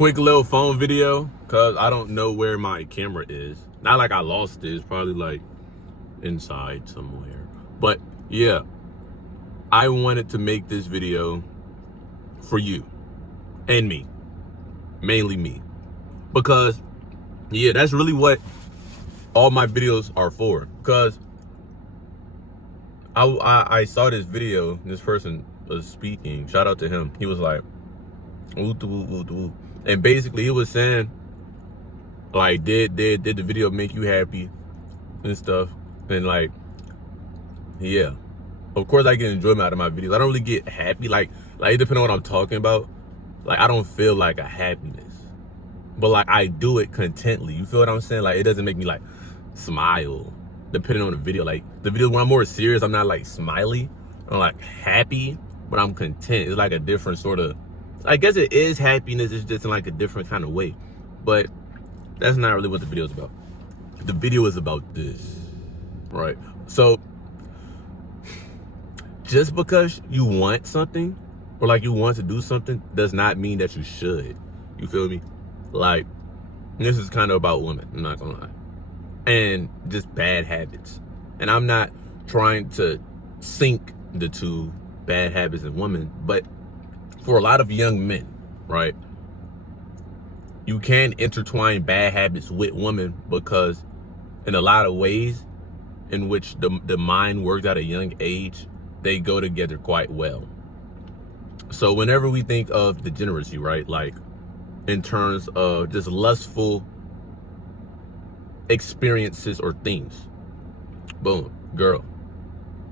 Quick little phone video, because I don't know where my camera is. Not like I lost it. It's probably like inside somewhere. But yeah, I wanted to make this video for you and me. Mainly me. Because, yeah, that's really what all my videos are for. Because I saw this video, this person was speaking. Shout out to him. He was like, ooh, ooh, ooh, ooh. And basically he was saying, like, did the video make you happy and stuff? And like, yeah, of course I get enjoyment out of my videos. I don't really get happy, like depending on what I'm talking about. Like, I don't feel like a happiness, but like I do it contently. You feel what I'm saying? Like, it doesn't make me like smile depending on the video. Like the video when I'm more serious, I'm not like smiley, I'm like happy, but I'm content. It's like a different sort of, I guess it is happiness, it's just in like a different kind of way. But that's not really what the video is about. The video is about this, right? So just because you want something or like you want to do something does not mean that you should. You feel me? Like, this is kind of about women, I'm not gonna lie, and just bad habits. And I'm not trying to sync the two, bad habits and women, but for a lot of young men, right, you can intertwine bad habits with women because in a lot of ways in which the mind works at a young age, they go together quite well. So whenever we think of degeneracy, right, like in terms of just lustful experiences or things, boom, girl,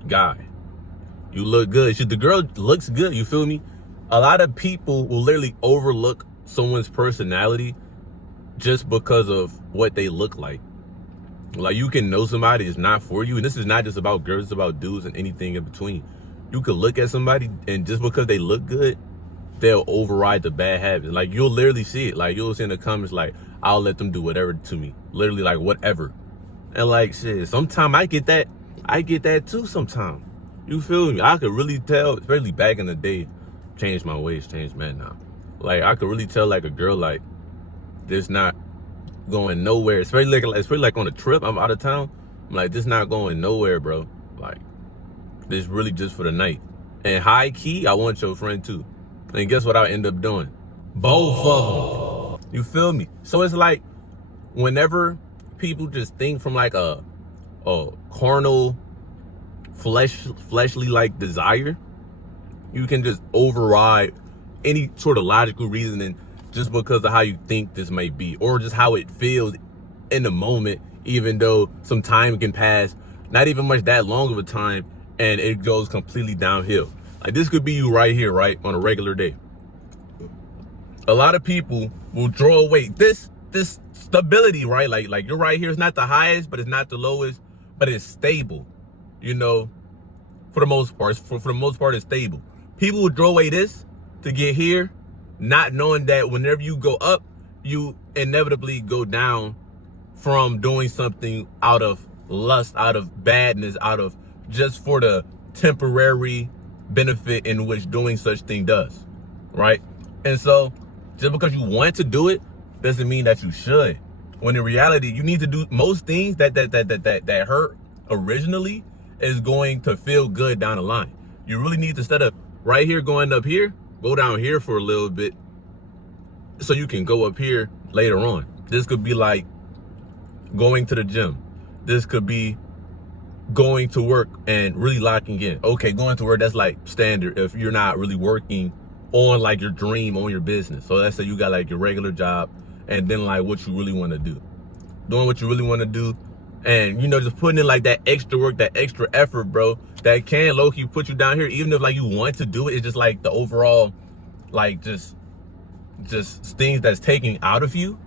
guy, you look good. The girl looks good, you feel me? A lot of people will literally overlook someone's personality just because of what they look like. Like, you can know somebody is not for you, and this is not just about girls, it's about dudes and anything in between. You could look at somebody and just because they look good, they'll override the bad habits. Like, you'll literally see it. Like, you'll see in the comments, like, I'll let them do whatever to me. Literally, like, whatever. And like, shit, sometimes I get that too sometimes. You feel me? I could really tell, especially back in the day, changed my ways, changed man now. Like, I could really tell like a girl, like, this not going nowhere, especially like on a trip, I'm out of town, I'm like, this not going nowhere, bro. Like, this really just for the night. And high key, I want your friend too. And guess what I end up doing? Both of them. You feel me? So it's like, whenever people just think from like a carnal, fleshly like desire, you can just override any sort of logical reasoning just because of how you think this may be, or just how it feels in the moment, even though some time can pass, not even much that long of a time, and it goes completely downhill. Like, this could be you right here, right, on a regular day. A lot of people will draw away this stability, right? Like you're right here, it's not the highest, but it's not the lowest, but it's stable, you know, for the most part. For the most part, it's stable. People will draw away this to get here, not knowing that whenever you go up, you inevitably go down from doing something out of lust, out of badness, out of just for the temporary benefit in which doing such thing does, right? And so just because you want to do it doesn't mean that you should. When in reality, you need to do most things that hurt originally is going to feel good down the line. You really need to, instead of right here going up here, go down here for a little bit so you can go up here later on. This could be like going to the gym. This could be going to work and really locking in. Okay, going to work, that's like standard if you're not really working on like your dream, on your business. So let's say you got like your regular job and then like what you really want to do. Doing what you really want to do, and, you know, just putting in like that extra work, that extra effort, bro, that can low-key put you down here. Even if like you want to do it, it's just like the overall, like just things that's taking out of you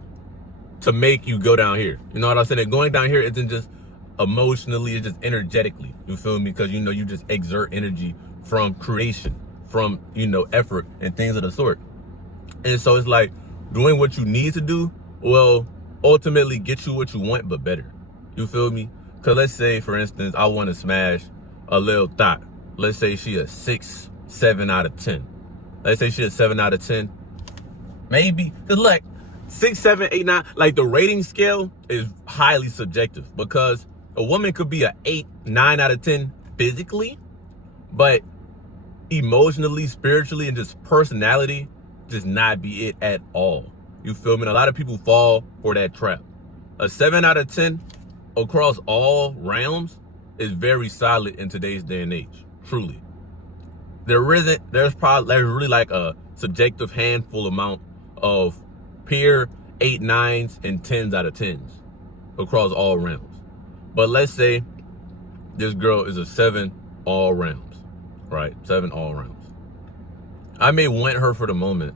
to make you go down here. You know what I'm saying? Going down here isn't just emotionally, it's just energetically. You feel me? Because, you know, you just exert energy from creation, from, you know, effort and things of the sort. And so it's like doing what you need to do will ultimately get you what you want, but better. You feel me? Because let's say, for instance, I want to smash a little thought. Let's say she a 6, 7 out of 10. Let's say she a 7 out of 10. Maybe. Because look, 6, 7, 8, 9, like the rating scale is highly subjective because a woman could be a 8, 9 out of 10 physically, but emotionally, spiritually, and just personality just not be it at all. You feel me? And a lot of people fall for that trap. A 7 out of 10 across all realms is very solid in today's day and age. Truly. There's really like a subjective handful amount of pure 8, 9s, and 10s out of 10s across all realms. But let's say this girl is a 7 all rounds, right? 7 all rounds. I may want her for the moment.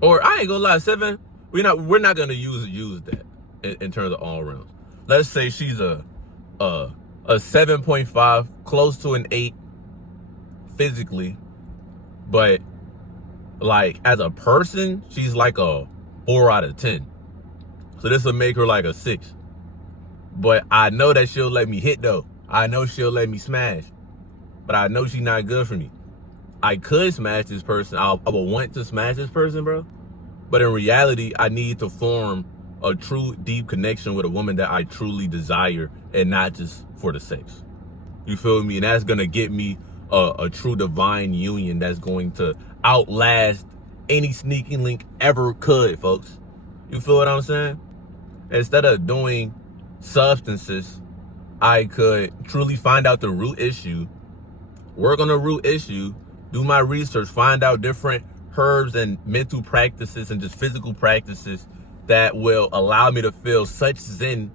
Or I ain't gonna lie, 7, we're not gonna use that in terms of all rounds. Let's say she's a 7.5, close to an 8 physically, but like as a person, she's like a 4 out of 10. So this will make her like a 6. But I know that she'll let me hit though. I know she'll let me smash. But I know she's not good for me. I could smash this person. I would want to smash this person, bro. But in reality, I need to form a true deep connection with a woman that I truly desire and not just for the sex. You feel me? And that's going to get me a true divine union that's going to outlast any sneaking link ever could, folks. You feel what I'm saying? Instead of doing substances, I could truly find out the root issue, work on the root issue, do my research, find out different herbs and mental practices and just physical practices that will allow me to feel such zen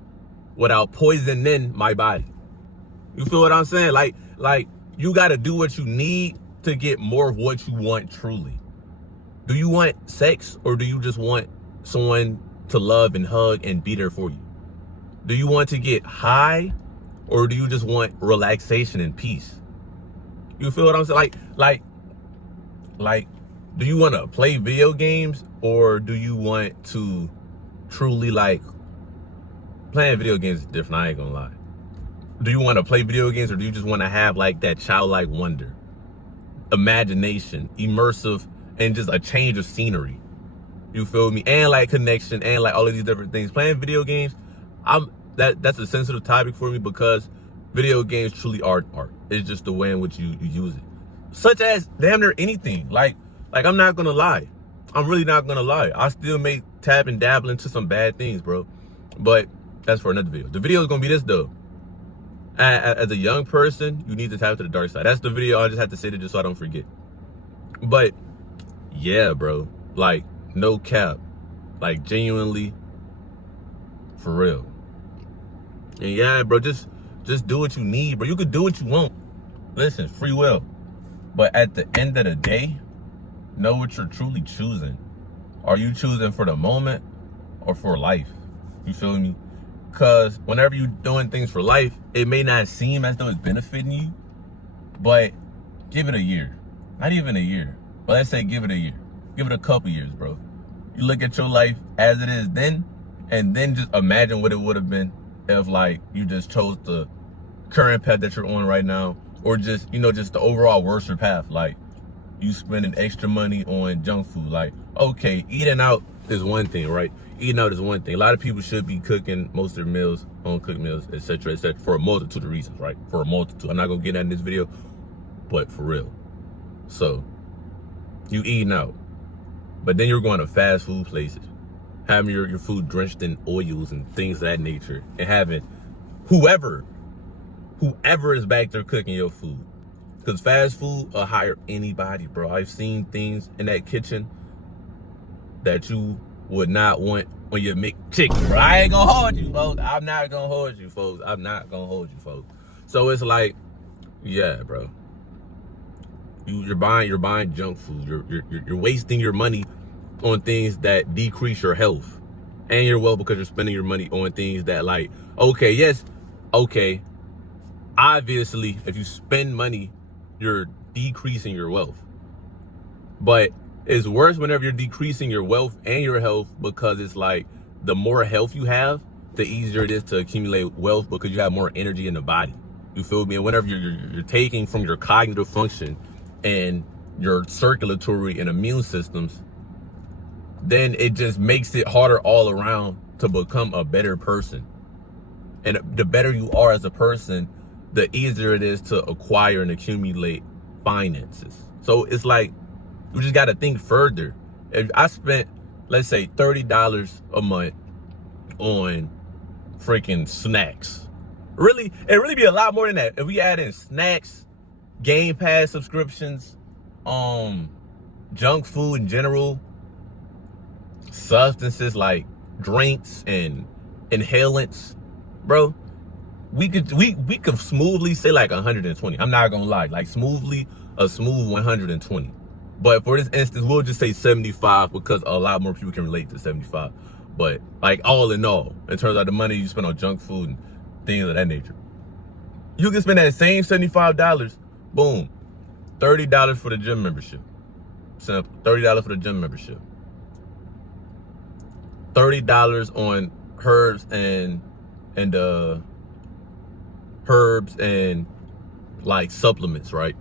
without poisoning my body. You feel what I'm saying? Like you got to do what you need to get more of what you want truly. Do you want sex or do you just want someone to love and hug and be there for you? Do you want to get high or do you just want relaxation and peace? You feel what I'm saying? Like, do you want to play video games or do you want to truly like playing video games is different? I ain't gonna lie. Do you want to play video games or do you just want to have like that childlike wonder, imagination, immersive, and just a change of scenery? You feel me? And like connection and like all of these different things. Playing video games, that's a sensitive topic for me because video games truly are art. It's just the way in which you use it. Such as damn near anything. Like I'm not gonna lie. I'm really not gonna lie. I still may tap and dabble into some bad things, bro. But that's for another video. The video is gonna be this though. As a young person, you need to tap to the dark side. That's the video. I just have to say that just so I don't forget. But yeah, bro. Like no cap. Like genuinely, for real. And yeah, bro, just do what you need, bro. You could do what you want. Listen, free will. But at the end of the day, know what you're truly choosing. Are you choosing for the moment or for life? You feel me? Because whenever you're doing things for life, it may not seem as though it's benefiting you, but give it a year. Not even a year. But let's say give it a year. Give it a couple years, bro. You look at your life as it is then, and then just imagine what it would have been if like you just chose the current path that you're on right now, or just, you know, just the overall worse path. Like you spending extra money on junk food. Like, okay, eating out is one thing, right? Eating out is one thing. A lot of people should be cooking most of their meals, home cooked meals, etc., for a multitude of reasons, right? For a multitude. I'm not gonna get that in this video, but for real. So you eating out, but then you're going to fast food places, having your food drenched in oils and things of that nature, and having whoever is back there cooking your food. Because fast food will hire anybody, bro. I've seen things in that kitchen that you would not want when you make chicken, bro. I ain't gonna hold you, folks. I'm not gonna hold you, folks. I'm not gonna hold you, folks. So it's like, yeah, bro. You're buying junk food. You're wasting your money on things that decrease your health and your wealth because you're spending your money on things that, like, okay, yes, okay. Obviously, if you spend money, you're decreasing your wealth. But it's worse whenever you're decreasing your wealth and your health, because it's like the more health you have, the easier it is to accumulate wealth because you have more energy in the body. You feel me? And whenever you're taking from your cognitive function and your circulatory and immune systems, then it just makes it harder all around to become a better person. And the better you are as a person, the easier it is to acquire and accumulate finances. So it's like, you just got to think further. If I spent, let's say, $30 a month on freaking snacks, it really be a lot more than that. If we add in snacks, Game Pass subscriptions, junk food in general, substances like drinks and inhalants, bro, we could smoothly say like 120. I'm not gonna lie, like smoothly, a smooth 120. But for this instance, we'll just say 75 because a lot more people can relate to 75. But like all in all, in terms of the money you spend on junk food and things of that nature, you can spend that same $75, boom, $30 for the gym membership. Simple, $30 for the gym membership. $30 on herbs and like supplements, right?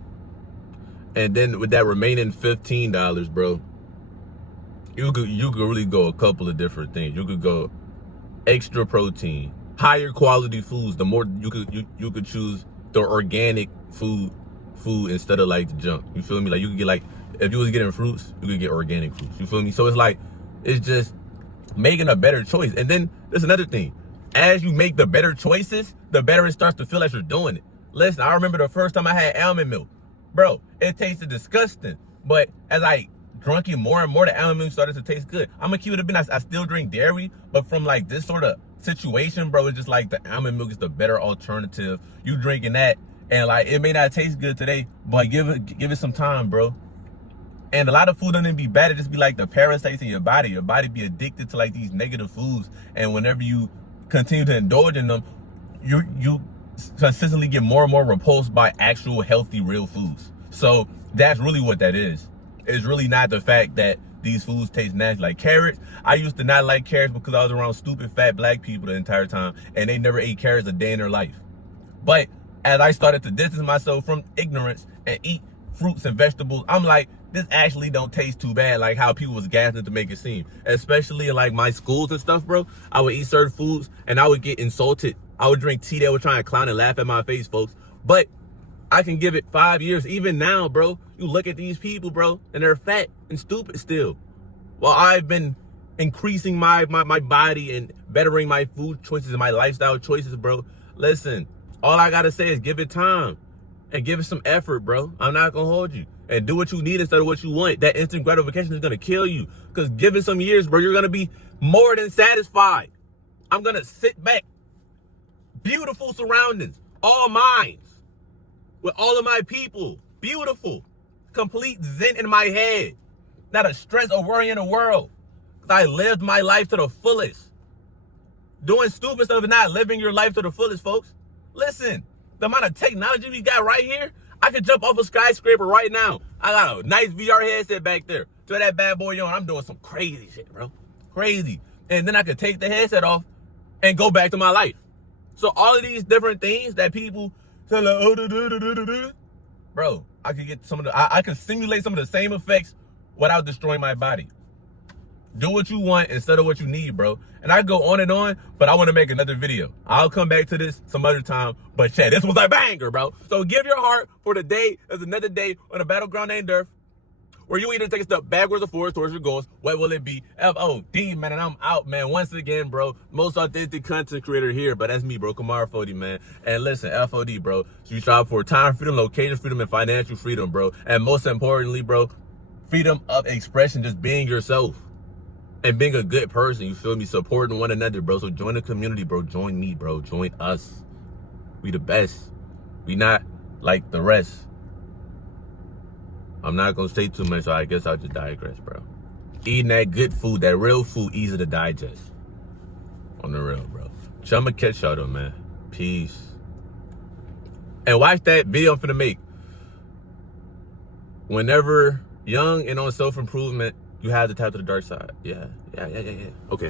And then with that remaining $15, bro, you could really go a couple of different things. You could go extra protein, higher quality foods. The more you could choose the organic food instead of like the junk. You feel me? Like you could get, like, if you was getting fruits, you could get organic fruits. You feel me? So it's like, it's just making a better choice. And then there's another thing. As you make the better choices, the better it starts to feel like you're doing it. Listen, I remember the first time I had almond milk. Bro, it tasted disgusting. But as I drunk it more and more, the almond milk started to taste good. I'm gonna keep it a bit. I still drink dairy, but from like this sort of situation, bro, it's just like the almond milk is the better alternative. You drinking that, and like it may not taste good today, but give it some time, bro. And a lot of food doesn't be bad. It just be like the parasites in your body. Your body be addicted to like these negative foods, and whenever you continue to indulge in them, you consistently get more and more repulsed by actual healthy real foods. So that's really what that is. It's really not the fact that these foods taste nasty. Like carrots, I used to not like carrots because I was around stupid fat black people the entire time, and they never ate carrots a day in their life. But as I started to distance myself from ignorance and eat fruits and vegetables, I'm like, this actually don't taste too bad, like how people was gassing to make it seem. Especially in like my schools and stuff, bro. I would eat certain foods and I would get insulted. I would drink tea. They would try and clown and laugh at my face, folks. But I can give it 5 years. Even now, bro, you look at these people, bro, and they're fat and stupid still. Well, I've been increasing my body and bettering my food choices and my lifestyle choices, bro. Listen, all I gotta say is give it time and give it some effort, bro. I'm not gonna hold you. And do what you need instead of what you want. That instant gratification is gonna kill you. Because give it some years, bro, you're gonna be more than satisfied. I'm gonna sit back, beautiful surroundings, all mine, with all of my people, beautiful, complete zen in my head, not a stress or worry in the world. Because I lived my life to the fullest. Doing stupid stuff and not living your life to the fullest, folks. Listen, the amount of technology we got right here, I could jump off a skyscraper right now. I got a nice VR headset back there. Throw that bad boy on. I'm doing some crazy shit, bro. Crazy. And then I could take the headset off and go back to my life. So all of these different things that people say, like, oh, bro, I could get some of the, I could simulate some of the same effects without destroying my body. Do what you want instead of what you need, bro. And I go on, but I want to make another video. I'll come back to this some other time. But Chad, this was a banger, bro. So give your heart for the day. There's another day on a battleground named Earth, where you either take a step backwards or forwards towards your goals. What will it be? FOD, man, and I'm out, man. Once again, bro, most authentic content creator here, but that's me, bro, Kamar Fody, man. And listen, FOD, bro, so you strive for time freedom, location freedom, and financial freedom, bro. And most importantly, bro, freedom of expression, just being yourself and being a good person, you feel me? Supporting one another, bro. So join the community, bro. Join me, bro. Join us. We the best. We not like the rest. I'm not gonna say too much, so I guess I'll just digress, bro. Eating that good food, that real food, easy to digest. On the real, bro. So I'm gonna catch y'all though, man. Peace. And watch that video I'm finna make. Whenever young and on self-improvement, you have to tap to the dark side. Yeah. Okay.